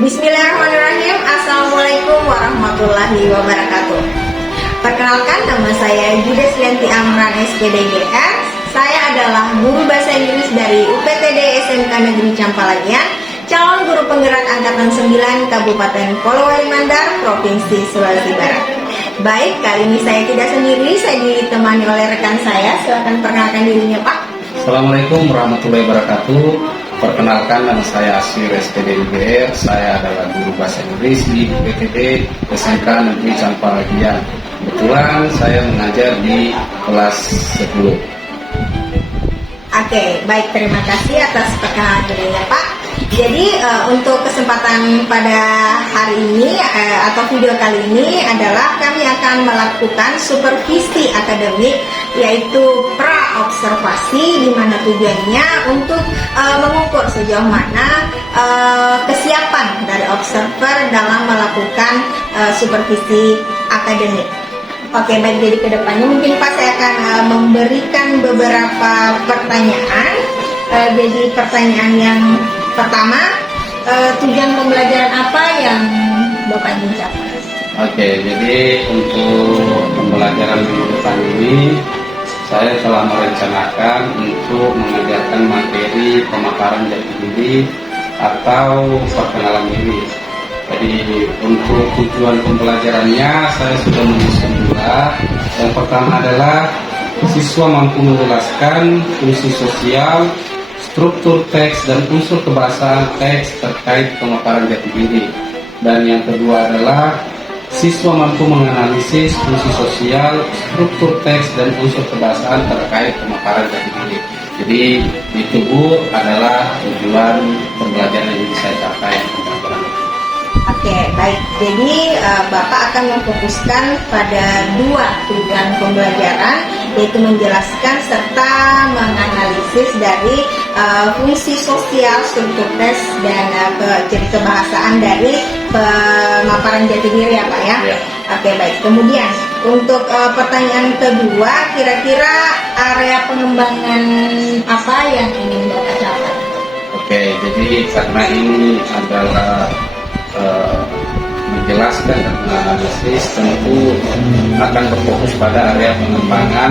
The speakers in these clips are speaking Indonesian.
Bismillahirrahmanirrahim. Assalamualaikum warahmatullahi wabarakatuh. Perkenalkan, nama saya Judeslianti Amran SPDGR. Saya adalah guru bahasa Inggris dari UPTD SMK Negeri Campalagian, calon guru penggerak angkatan 9 Kabupaten Polewali Mandar, Provinsi Sulawesi Barat. Baik, kali ini saya tidak sendiri, saya ditemani oleh rekan saya. Silakan perkenalkan dirinya, Pak. Assalamualaikum warahmatullahi wabarakatuh. Perkenalkan, nama saya Asir SPDGR. Saya adalah guru bahasa Inggris di UPTD SMK Negeri Campalagian. Kebetulan saya mengajar di kelas 10. Oke, baik, terima kasih atas perkenalan dirinya, Pak. Jadi untuk kesempatan pada hari ini atau video kali ini adalah kami akan melakukan supervisi akademik, yaitu pra-observasi, di mana tujuannya untuk mengukur sejauh mana kesiapan dari observer dalam melakukan supervisi akademik. Oke, baik, jadi kedepannya mungkin Pak saya akan memberikan beberapa pertanyaan. Jadi pertanyaan yang pertama, tujuan pembelajaran apa yang Bapak ingin capai? Oke, jadi untuk pembelajaran minggu depan ini saya telah merencanakan untuk mengajarkan materi pemaparan jati diri atau perkenalan diri. Jadi untuk tujuan pembelajarannya saya sudah menyusun dua. Yang pertama adalah siswa mampu menjelaskan fungsi sosial, struktur teks dan unsur kebahasaan teks terkait pemaparan jati diri. Dan yang kedua adalah siswa mampu menganalisis fungsi sosial, struktur teks dan unsur kebahasaan terkait pemaparan jati diri. Jadi itu adalah tujuan pembelajaran yang ingin saya capai. Oke, baik. Jadi Bapak akan memfokuskan pada dua tujuan pembelajaran, yaitu menjelaskan serta menganalisis dari fungsi sosial, struktur teks dan kebahasaan dari pemaparan jati diri, ya Pak ya. Ya. Oke, baik. Kemudian untuk pertanyaan kedua, kira-kira area pengembangan apa yang ingin Bapak capai? Oke, jadi karena ini adalah menjelaskan dan menganalisis, tentu akan berfokus pada area pengembangan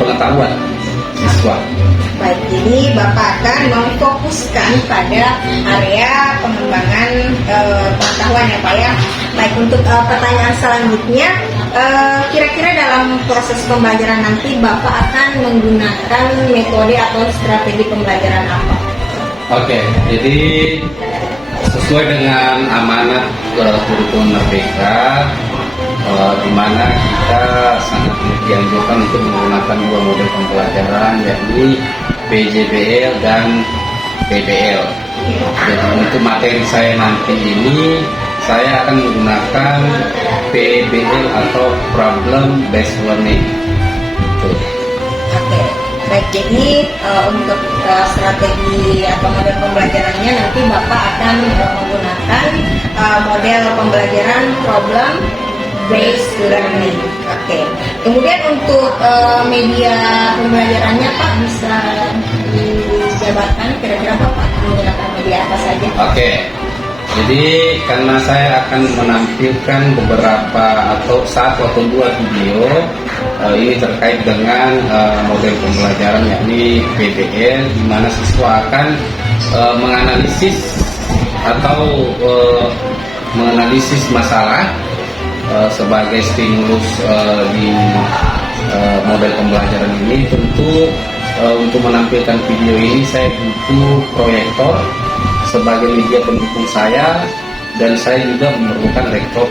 pengetahuan siswa. Baik, jadi Bapak akan memfokuskan pada area pengembangan pengetahuan, ya Pak ya. Baik, untuk pertanyaan selanjutnya, kira-kira dalam proses pembelajaran nanti Bapak akan menggunakan metode atau strategi pembelajaran apa? Oke, jadi sesuai dengan amanat kurikulum Merdeka, di mana kita sangat dianjurkan untuk menggunakan dua model pembelajaran, yakni PJBL dan PBL. Jadi untuk materi saya nanti ini, saya akan menggunakan PBL atau Problem Based Learning. Oke, baik. Jadi untuk strategi atau model pembelajarannya nanti Bapak akan menggunakan model pembelajaran Problem Based Learning. Oke. Kemudian untuk media pembelajarannya Pak bisa dijabarkan, kira-kira Bapak menggunakan media apa saja? Oke. Jadi karena saya akan menampilkan beberapa atau satu atau dua video ini terkait dengan model pembelajaran, yakni PBL, di mana siswa akan menganalisis atau menganalisis masalah sebagai stimulus di model pembelajaran ini. Tentu untuk menampilkan video ini saya butuh proyektor sebagai media pendukung saya, dan saya juga memerlukan laptop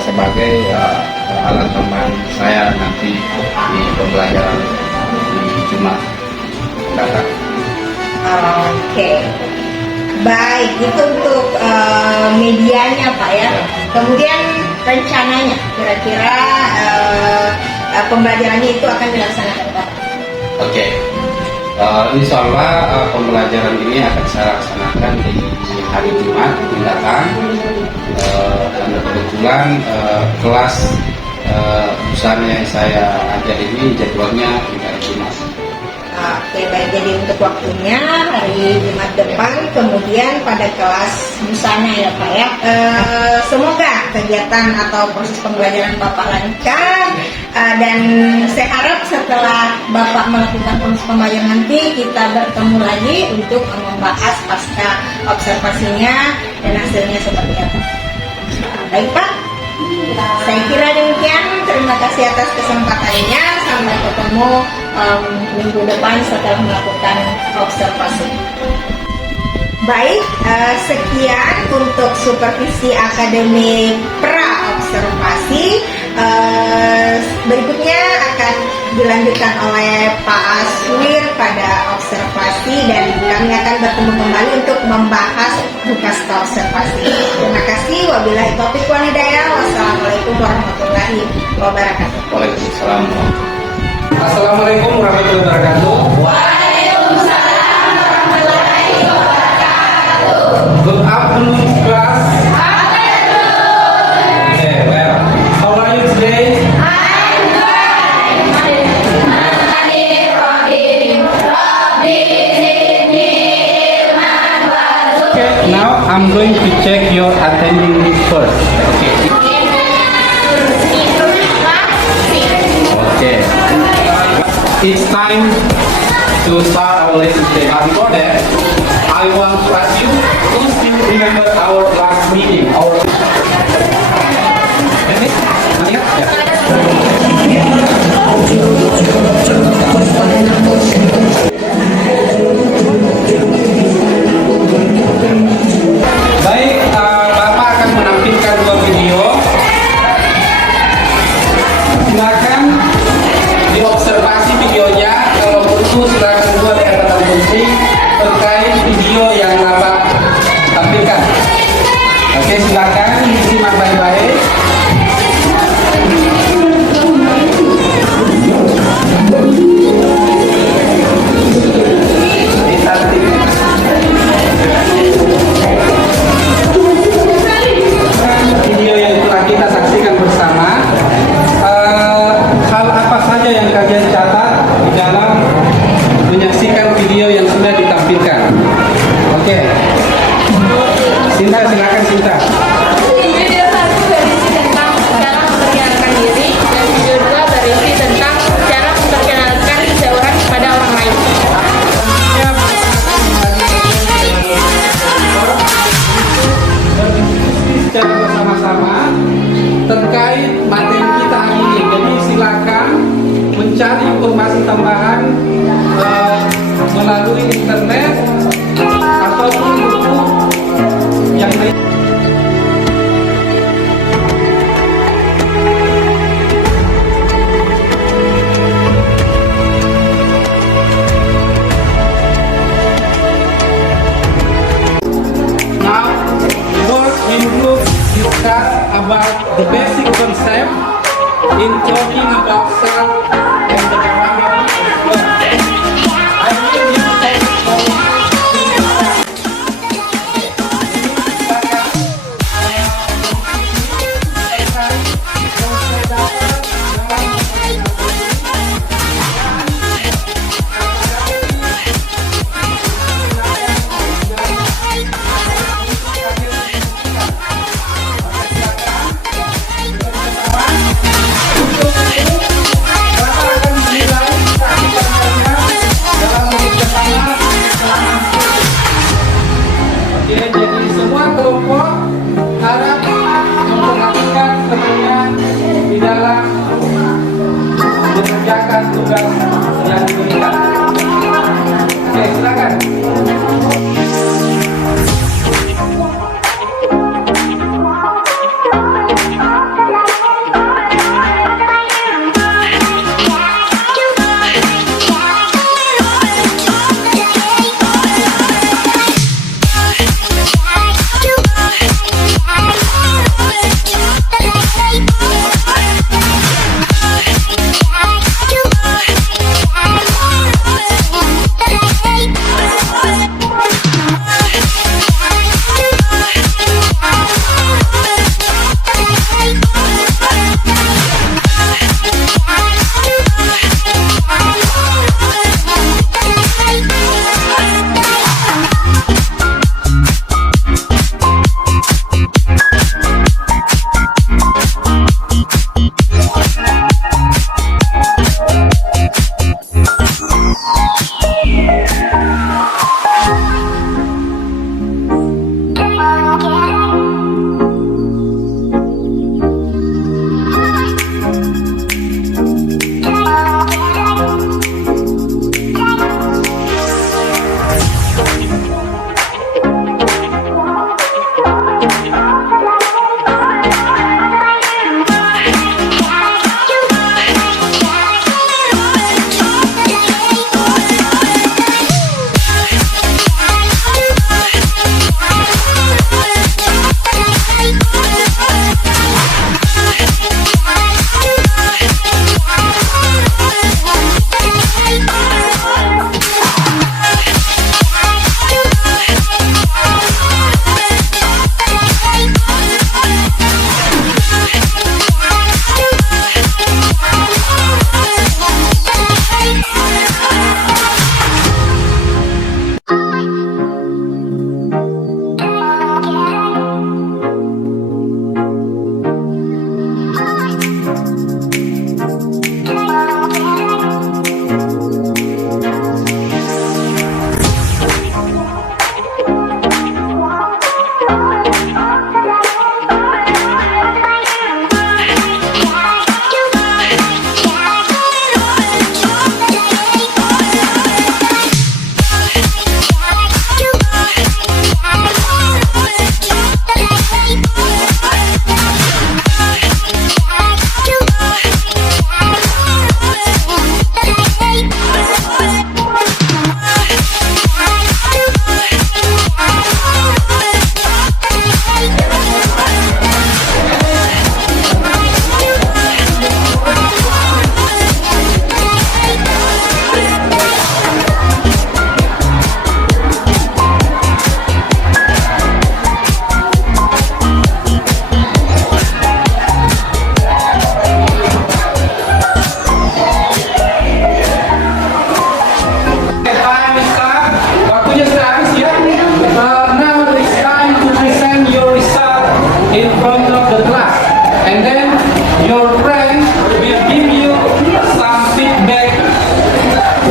sebagai alat tambahan saya nanti di pembelajaran di Jumat. Baik, itu untuk medianya Pak ya. Kemudian rencananya kira-kira pembelajarannya itu akan dilaksanakan Pak? Oke. Insya Allah pembelajaran ini akan saya laksanakan di hari Jumat mendatang. Dan kebetulan kelas busana yang saya ajar ini jadwalnya di hari Jumat. Oke, baik. Jadi untuk waktunya hari Jumat depan, kemudian pada kelas busana ya Pak ya. Semoga kegiatan atau proses pembelajaran Bapak lancar, dan saya harap setelah Bapak melakukan proses pembelajaran nanti kita bertemu lagi untuk membahas pasca observasinya dan hasilnya seperti apa. Baik Pak, saya kira demikian. Terima kasih atas kesempatannya. Sampai ketemu minggu depan setelah melakukan observasi. Baik, sekian untuk supervisi akademik pra-observasi. Berikutnya akan dilanjutkan oleh Pak Aswir pada observasi, dan kami akan bertemu kembali untuk membahas pasca observasi. Terima kasih. Wabillahi taufiq wal hidayah. Wassalamualaikum warahmatullahi wabarakatuh. Waalaikumsalam. Assalamualaikum warahmatullahi wabarakatuh. Waalaikumsalam warahmatullahi wabarakatuh. Good afternoon, class. Okay, well, how are you today? Okay, now I'm going to check your attending list first. Okay. Okay. It's time to start our lesson today. But before that, I want to ask you, who still remember our last meeting? Baik, Bapak akan menampilkan dua video. Silakan diobservasi videonya. Kalau perlu silakan buat catatan penting terkait video yang Bapak tampilkan. Oke, silakan disimak baik-baik. Video yang telah kita saksikan bersama, hal apa saja yang kalian catat di dalam menyaksikan video yang sudah ditampilkan? Oke, Sinta, silakan Sinta. Video 1 berisi tentang cara memperkenalkan diri, dan video 2 berisi tentang cara memperkenalkan seseorang pada orang lain. Berdiskusi secara bersama-sama terkait materi kita hari ini. Jadi silakan mencari informasi tambahan melalui internet ataupun buku yang lain. Now, work in group discuss about the basic concept in talking about self and the development of work. I will give Oke, jadi semua kelompok harap memperhatikan tentunya di dalam mengerjakan tugas yang diberikan. Oke, silakan.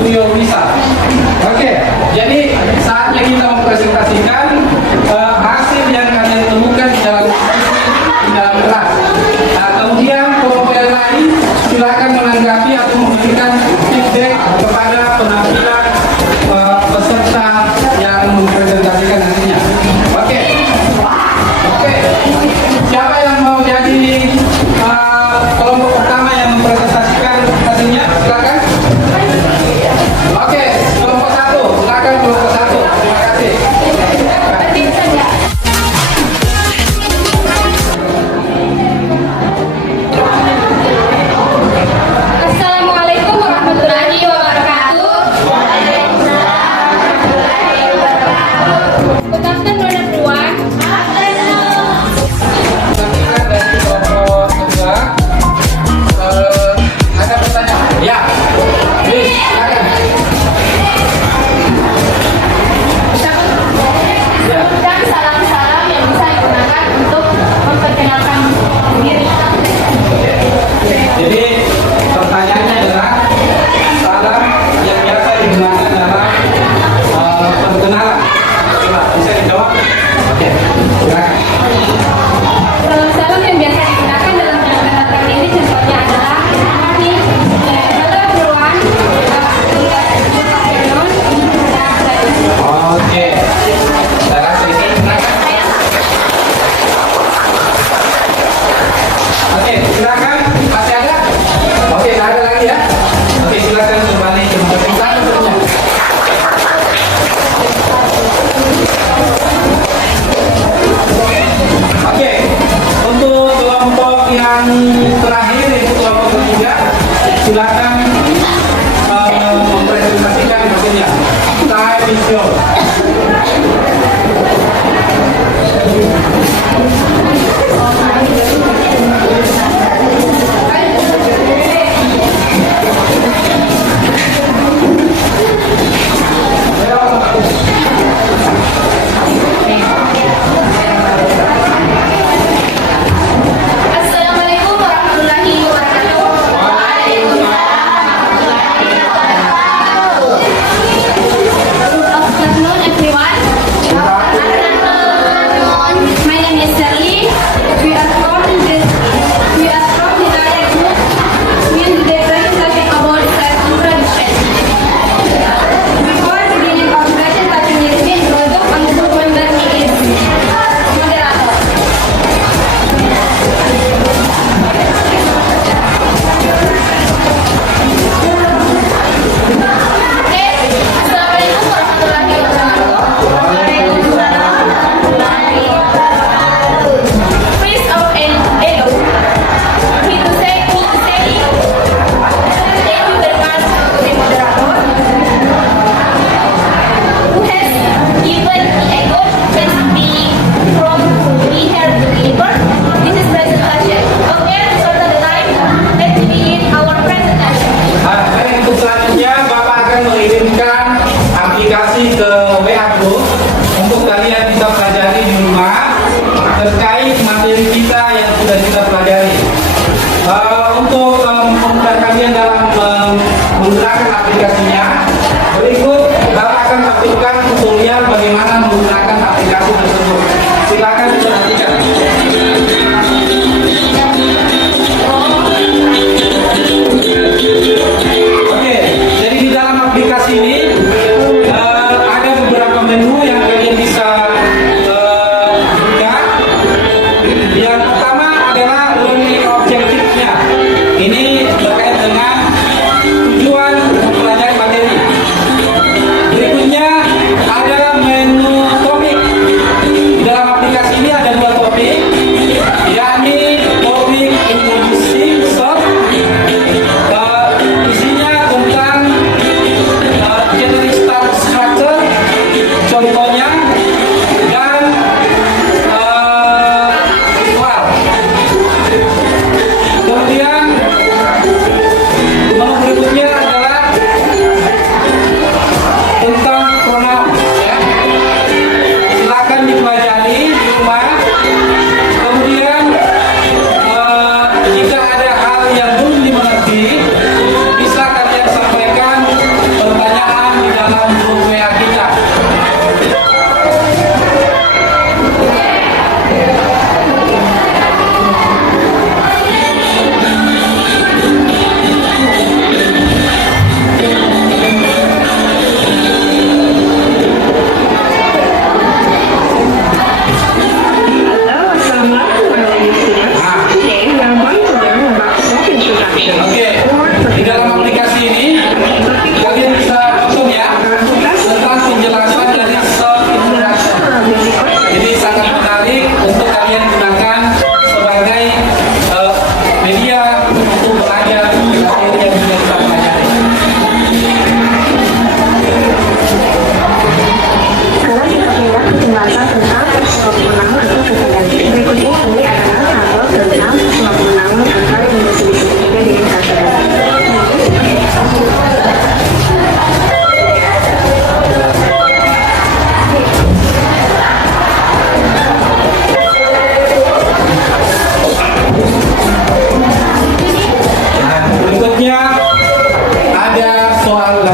Studio Visa. Oke, jadi saatnya kita mempresentasikan hasil yang kalian temukan di dalam kelas. Nah, kemudian kelompok yang lain silakan menanggapi atau memberikan feedback kepada penampilan peserta yang mempresentasikan nantinya. Oke. Siapa yang mau jadi kelompok pertama yang mempresentasikan hasilnya? Silakan. Oke, kelompok 1. Silakan kelompok 1. Terima kasih. Assalamualaikum warahmatullahi wabarakatuh. Good afternoon, everyone. Silakan dari kelompok kedua. Ada pertanyaan? Ya. Please, silakan. Ya. Dan salam-salam yang bisa digunakan untuk memperkenalkan diri. Jadi pertanyaannya adalah salam yang biasa digunakan dalam perkenalan. Coba bisa dijawab? Oke, silakan. Salam-salam yang biasa digunakan dalam memperkenalkan diri contohnya adalah ini. Hello everyone. Good afternoon. Oke, Sarah sedikit silakan. Oke, silakan. Masih ada? Oke, nggak ada lagi ya. Oke, silakan kembali ke tempat berikutnya. Oke, untuk kelompok yang terakhir yaitu kelompok ketiga, silakan mempresentasikan hasilnya. Time is yours. Assalamualaikum warahmatullahi wabarakatuh. Good afternoon, everyone. My name is Sally. We are from the dialect group. Means the presentation about tradition. Before beginning of presentation, let me introduce on the group member is moderator. Assalamualaikum warahmatullahi wabarakatuh. Please hello. Need to say thank you very much to the moderator who has given me a good opportunity from be here to deliver this is presentation. Okay, so the time let's begin our presentation. Baik, untuk selanjutnya Bapak akan mengirimkan aplikasi ke WA Group untuk kalian bisa pelajari di rumah terkait materi kita yang sudah kita pelajari. Untuk memudahkan kalian dalam menggunakan aplikasinya, berikut Bapak akan tampilkan tutorial bagaimana menggunakan aplikasi tersebut. Silakan diperhatikan. Oke, jadi di dalam aplikasi ini ada beberapa menu yang kalian bisa buka. Yang pertama adalah learning objective-nya. Ini terkait dengan tujuan mempelajari materi.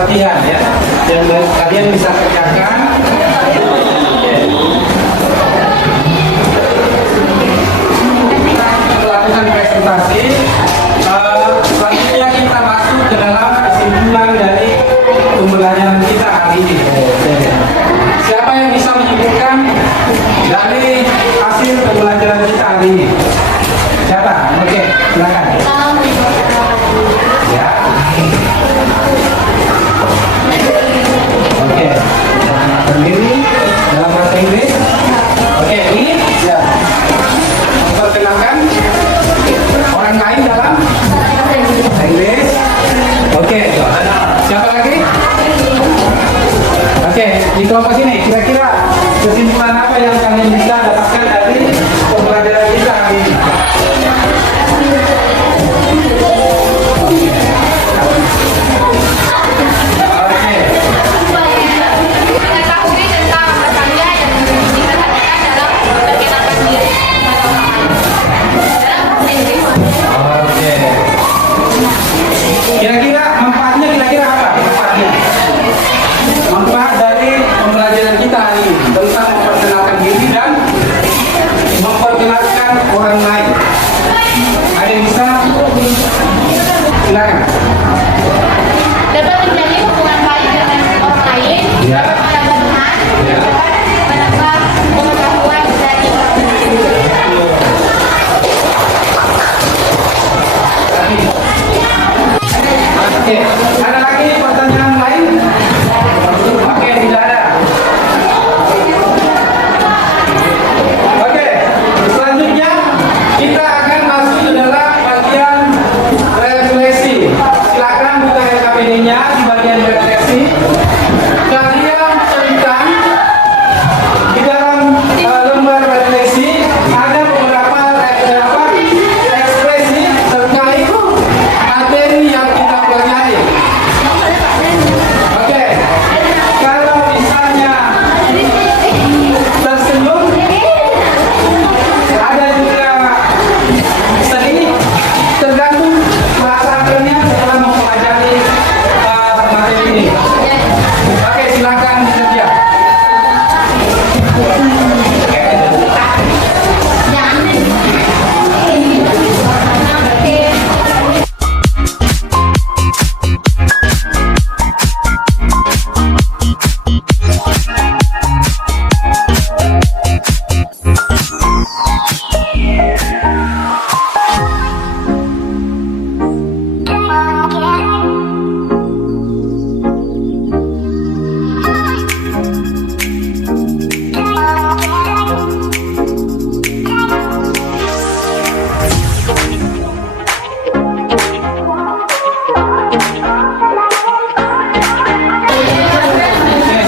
latihan ya, yang kalian bisa kerjakan. Melakukan presentasi. Selanjutnya kita masuk ke dalam kesimpulan dari pembelajaran kita hari ini. Siapa yang bisa menyebutkan dari hasil pembelajaran kita hari ini? Siapa? Oke, silakan. Ya. Oke. Sendiri dalam bahasa Inggris. Oke, ini ya. Perkenalkan orang lain dalam bahasa Inggris. Oke. Siapa lagi? Oke, di kelompok sini kira-kira kesimpulan apa yang kalian bisa dapatkan dari pembelajaran kita hari ini? Mengetahui tentang bahaya yang diperhatikan dalam perkenalkan diri dalam bahasa Inggris. Oke. Kira-kira manfaatnya kira-kira apa? Manfaat dari pembelajaran kita hari ini tentang memperkenalkan diri dan memperkenalkan orang lain. Ada yang bisa? Silakan. Dapat menjalin hubungan baik dengan orang lain, Ya. dapat menambah teman, Ya. dapat menambah pengetahuan dari orang lain. Oke, ada lagi pertanyaan lain? Oke, tidak ada. Oke, selanjutnya kita akan masuk ke dalam bagian refleksi. Silakan buka LKPD-nya di bagian refleksi. Kalian ceritakan di dalam lembar refleksi ada beberapa ekspresi terkait materi yang kita pelajari. Oke, kalau misalnya tersenyum, ada juga sedih, tergantung perasaan kalian setelah mempelajari materi ini. Oke, silakan bekerja. Oke,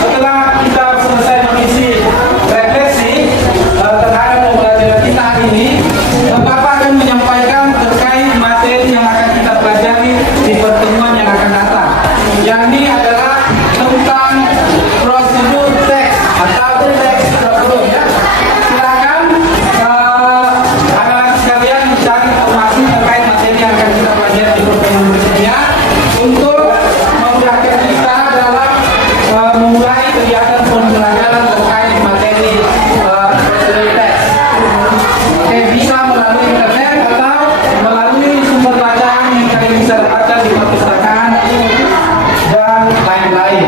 setelah kita selesai mengisi refleksi terhadap pembelajaran kita hari ini, Bapak akan menyampaikan terkait materi yang akan kita pelajari di pertemuan yang akan datang. Yang ini adalah tentang prosedur teks atau teks prosedur ya. Silakan anak-anak sekalian mencari informasi terkait materi yang akan kita pelajari di pertemuan berikutnya untuk memudahkan kita dalam memulai kegiatan pembelajaran terkait materi prosedur teks. Oke, bisa melalui internet atau melalui sumber bacaan yang kalian bisa dapatkan di perpustakaan dan lain-lain.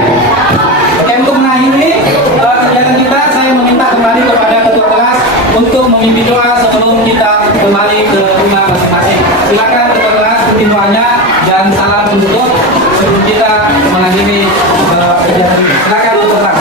Oke, untuk mengakhiri kegiatan kita, saya meminta kembali kepada ketua kelas untuk memimpin doa sebelum kita kembali ke rumah masing-masing. Silakan ketua kelas pimpin doanya dan salam penutup sebelum kita mengakhiri kegiatan ini. Silakan ketua kelas.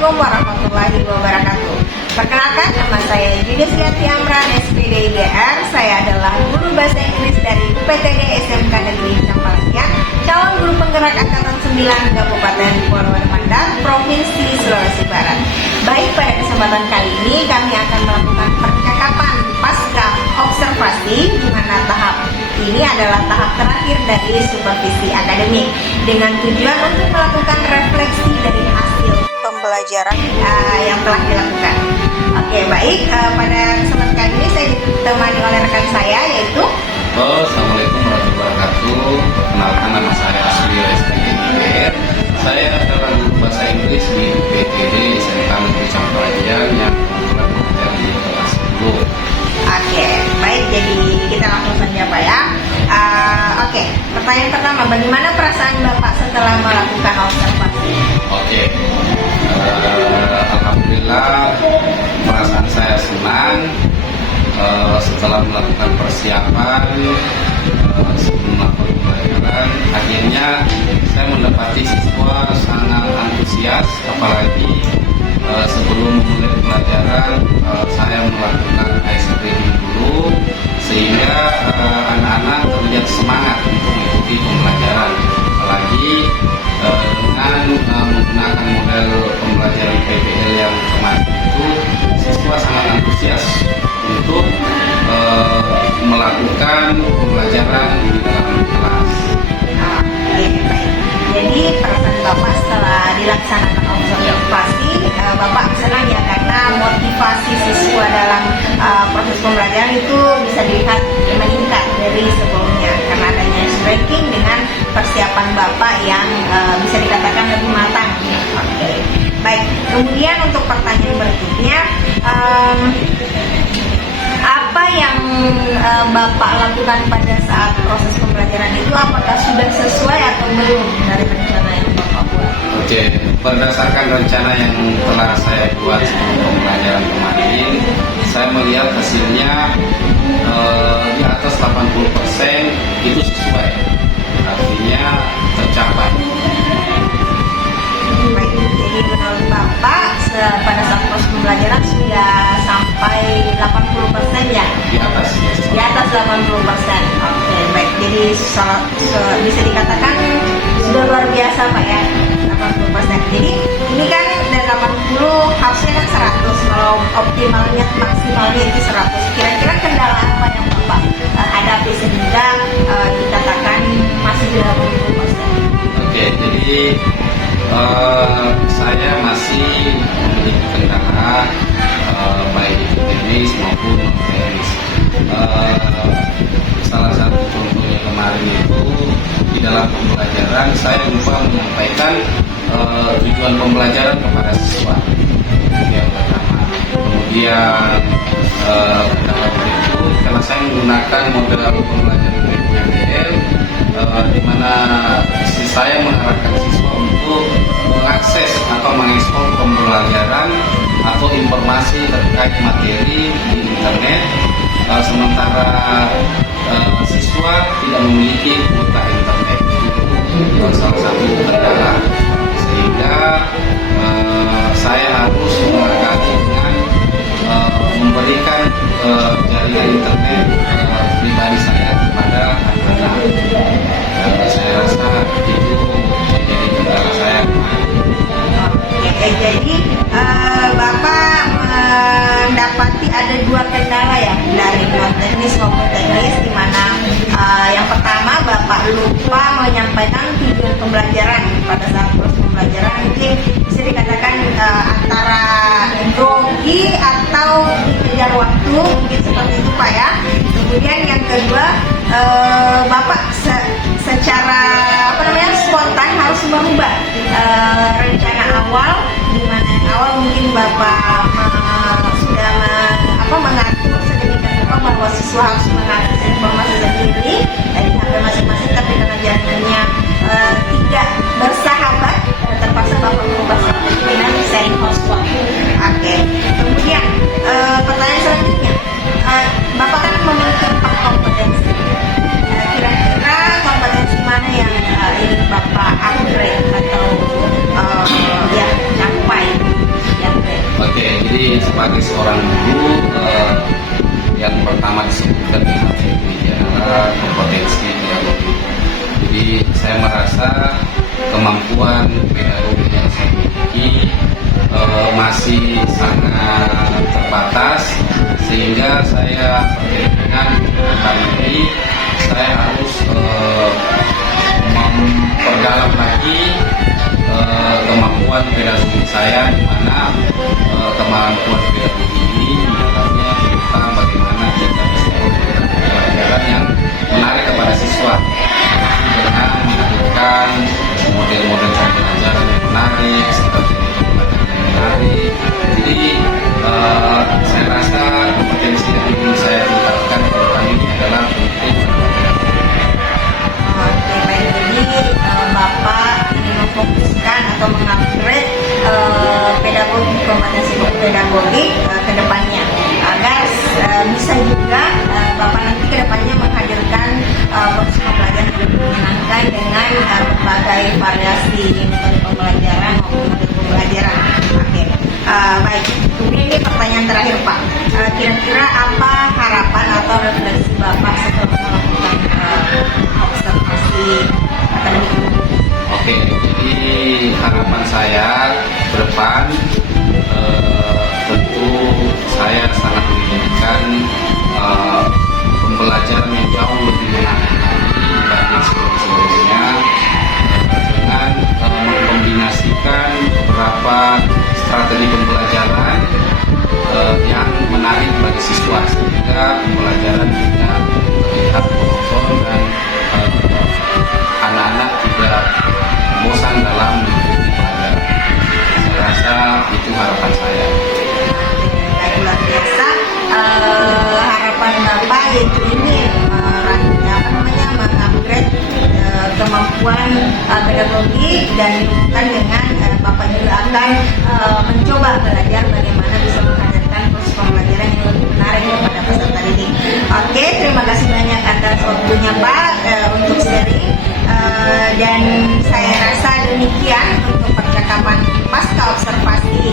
Assalamualaikum warahmatullahi wabarakatuh. Perkenalkan, nama saya Judes Yati Amran, SPD IGR. Saya adalah guru bahasa Inggris dari UPTD SMK Negeri Campalagian, calon guru penggerak angkatan 9 Kabupaten Polewali Mandar, Provinsi Sulawesi Barat. Baik, pada kesempatan kali ini kami akan melakukan percakapan pasca observasi, di mana tahap ini adalah tahap terakhir dari supervisi akademik dengan tujuan untuk melakukan refleksi dari hasil pembelajaran yang telah dilakukan. Oke, baik, pada kesempatan kali ini saya ditemani oleh rekan saya yaitu Assalamualaikum warahmatullahi wabarakatuh. Perkenalkan, nama saya Aswil SPGR. Saya adalah guru bahasa Inggris di UPTD SMK Negeri Campalagian yang kebetulan mengajar di kelas 10. Oke, baik, jadi kita langsung saja Pak ya. Oke, pertanyaan pertama, bagaimana perasaan Bapak setelah melakukan observasi? Oke, alhamdulillah perasaan saya senang setelah melakukan persiapan sebelum melakukan pembelajaran. Akhirnya saya mendapati siswa sangat antusias, apalagi sebelum memulai pembelajaran saya melakukan ice breathing dulu, sehingga anak-anak terlihat semangat untuk mengikuti pembelajaran. Apalagi dengan menggunakan model pembelajaran PBL yang kemarin itu, siswa sangat antusias untuk melakukan pembelajaran di dalam kelas. Oke, baik. Jadi perasaan Bapak setelah dilaksanakan observasi, Bapak senang ya karena motivasi siswa dalam proses pembelajaran itu bisa dilihat meningkat dari sebelumnya karena adanya tracking dengan persiapan Bapak yang bisa dikatakan lebih matang. Oke, baik. Kemudian untuk pertanyaan berikutnya, apa yang Bapak lakukan pada saat proses pembelajaran itu, apakah sudah sesuai atau belum dari rencana yang Bapak buat? Oke, berdasarkan rencana yang telah saya buat sebelum pembelajaran kemarin, saya melihat hasilnya di atas 80% itu sesuai, artinya tercapai. Baik, jadi menurut Bapak pada saat proses pembelajaran sudah sampai 80% ya? Di atas. Di atas 80%. Oke, baik. Jadi bisa dikatakan sudah luar biasa Pak ya, 80%. Jadi ini kan dari 80 harusnya kan 100. Kalau optimalnya maksimalnya itu 100. Kira-kira kendala apa yang Bapak hadapi sehingga dikatakan masih di 80%? Oke, jadi saya masih memiliki kendala baik itu teknis maupun non teknis. Salah satu contohnya kemarin itu di dalam pembelajaran saya lupa menyampaikan tujuan pembelajaran kepada siswa. Yang pertama, kemudian kendala berikut karena saya menggunakan model pembelajaran PBL, di mana saya mengarahkan siswa untuk mengakses atau mengekspor pembelajaran atau informasi terkait materi di internet, sementara siswa tidak memiliki kuota internet. Itu salah satu kendala, sehingga saya harus mengakali dengan memberikan jaringan internet pribadi saya kepada anak-anak. Saya rasa itu menjadi kendala saya. Oke, jadi Bapak mendapati ada dua kendala ya dari non teknis maupun teknis, di mana yang pertama Bapak lupa menyampaikan tujuan pembelajaran pada saat proses pembelajaran, mungkin bisa dikatakan antara grogi atau dikejar waktu, mungkin seperti itu Pak ya. Kemudian yang kedua, Bapak secara spontan harus merubah rencana awal, di mana yang awal mungkin Bapak sudah mengatur sedemikian rupa bahwa siswa harus mengakses informasi sendiri dari HP masing-masing, tapi karena jaringannya tidak bersahabat, terpaksa Bapak merubah strategi dengan sharing hotspot. Oke. Kemudian pertanyaan selanjutnya, Bapak kan memiliki 4 kompetensi. Kira-kira kompetensi mana yang ingin Bapak upgrade atau capai rasa kemampuan pedagogi yang saya miliki masih sangat terbatas, sehingga saya berkeinginan kali ini saya harus memperdalam lagi kemampuan pedagogi saya, di mana kemampuan pedagogi ini di dalamnya tentang bagaimana kita bisa memberikan pelajaran yang menarik kepada siswa dengan menghadirkan model-model pembelajaran yang menarik, strategi pembelajaran yang menarik. Jadi saya rasa kompetensi yang ingin saya tingkatkan ke depan ini adalah penting. Oke, baik. Jadi Bapak ingin memfokuskan atau mengupgrade pedagogi, kompetensi pedagogi ke depannya, agar bisa juga Bapak nanti ke depannya menghadirkan proses pembelajaran yang lebih menyenangkan dengan berbagai variasi metode pembelajaran maupun model pembelajaran. Oke, baik. Kemudian ini pertanyaan terakhir, Pak. Kira-kira apa harapan atau refleksi Bapak setelah melakukan observasi akademik ini? Oke, jadi harapan saya ke depan tentu saya sangat menginginkan pembelajaran yang jauh lebih menarik lagi dibanding sebelum-sebelumnya, dengan mengkombinasikan beberapa strategi pembelajaran yang menarik bagi siswa, sehingga pembelajaran tidak terlihat monoton dan anak-anak tidak bosan dalam mengikuti pelajaran. Saya rasa itu harapan saya. Baik, luar biasa. Harapan Bapak yaitu ingin mengupgrade kemampuan pedagogi, dan bukan dengan Bapak juga akan mencoba belajar bagaimana bisa menghadirkan proses pembelajaran yang lebih menarik kepada peserta didik. Oke, terima kasih banyak atas waktunya Pak untuk sharing, dan saya rasa demikian untuk percakapan pasca observasi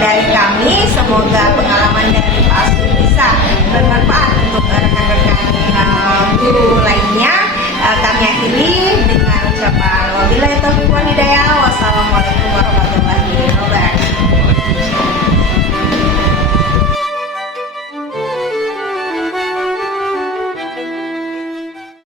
dari kami. Semoga